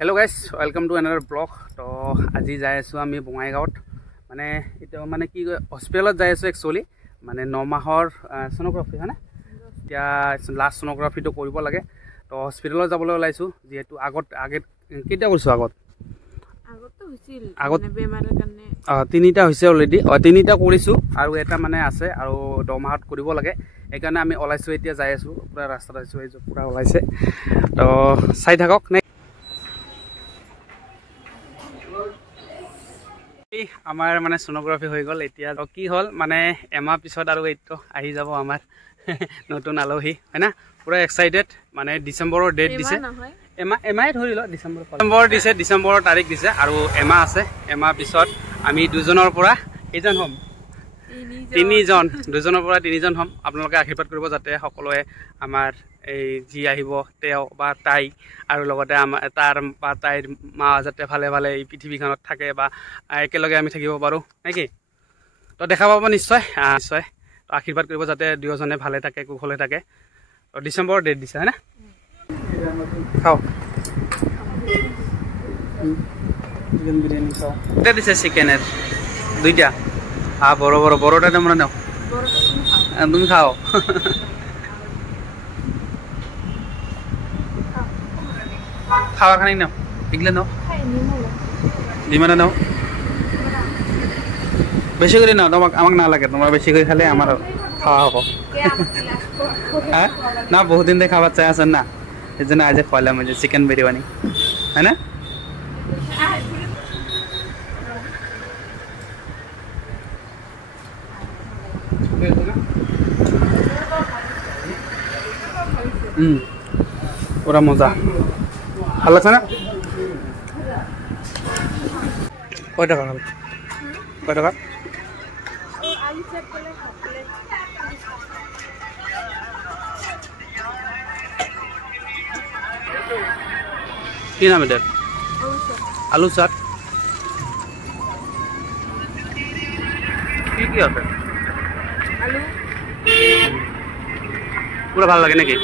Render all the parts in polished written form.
Hello guys welcome to another blog. तो आज जाई आसो आमी बङाइगाँवत माने इतो माने कि हस्पिटालत जाई आसो एक्चुअली माने 9 माहर सोनोग्राफी है ना या लास्ट सोनोग्राफी तो करिब लागे। तो हस्पिटालत जाबले ओलाइसु जेतु आगत आगे केटा करसु आगत तो হৈছিল মানে বেমাৰৰ কাৰণে তিনিটা হৈছে অলৰেডি তিনিটা কৰিছো আৰু এটা মানে আছে আৰু 10 মাহত কৰিব লাগে। এইকাৰণে আমি ওলাইছো এতিয়া যাই আছো পুৰা ৰাস্তাত আছো এই যে পুৰা ওলাইছে। তো চাই থাকক। আমাৰ মানে সোনোগ্ৰাফি হয়ে গেল এতিয়া কি হল মানে এমাহ পিছত আৰু এইটো আহি যাব আমাৰ নতুন আলহী হয় না পুৰা এক্সাইটেড মানে ডিসেম্বৰৰ ডেট দিছে এমাহ ধৰিল ডিসেম্বৰ দিছে ডিসেম্বৰৰ তাৰিখ দিছে আৰু এমাহ আছে এমাহ পিছত আমি দুজনৰ পৰা কেইজন হম তিনিজন দুজনৰ পৰা তিনিজন হম। আপোনালোকে আশীৰ্বাদ কৰিব যাতে সকলোৱে আমাৰ এই যি আহিব তেও বা তাই আৰু লগতে আমাৰ তাৰ বা তাইৰ মা যাতে ভালে ভালে এই পৃথিৱীখনত থাকে বা একেলগে আমি থাকিব পাৰো নাকি। তো দেখা পাব নিশ্চয় নিশ্চয়। তো আশীৰ্বাদ কৰিব যাতে দুয়োজনে ভালে থাকে কুশলে থাকে। তো ডিসেম্বৰৰ ডেট দিছে হয় না খাও চিকেন বিরিয়ানি খাও এটা দিছে চিকেনের দুইটা বড় বড় বড়টা মনে নাও তুমি খাও খাওয়ার খানি নাও এগুলো নাও ডিমাটা নাও বেশি করে নাও তোমাক আমাক না লাগে তোমার বেশি করে খালে আমার খাওয়া হব হ্যাঁ না বহুত দিন থেকে খাবার চাই আছেন না এই জন্য আজ খাওয়ালাম ওই যে চিকেন বিরিয়ানি হয় না। পুরা মজা ভাল লাগছে না। কয় টাকা কয় টাকা কি নাম এটার আলু চাট কি কি আছে আলু পুরো ভালো লাগে নাকি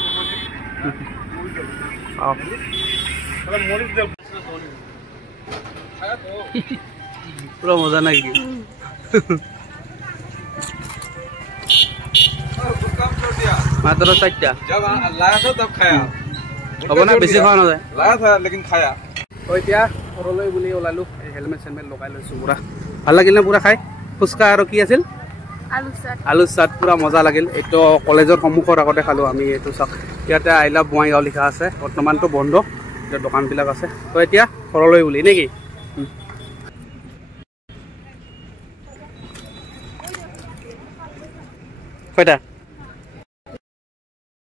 পুরো মজা নাকি মাত্র 4টা लाया था तब खाया হব না বেশি খাওয়া নাযায় लाया था लेकिन खाया। তো এতিয়া ঘৰলৈ বুলি ওলালো হেলমেট চেলমেট লগাই লৈছো পুৰা ভাল লাগিল না পুৰা খাই ফুচকা আৰু কি আছিল আলু চাট পুৰা মজা লাগিল। এইটো কলেজৰ সন্মুখৰ আগতে খালো আমি এইটো চাওক ইয়াতে আই লাভ বঙাইগাঁও লিখা আছে বৰ্তমানটো বন্ধ এতিয়া দোকানবিলাক আছে। তো এতিয়া ঘৰলৈ বুলি নেকি কয়টা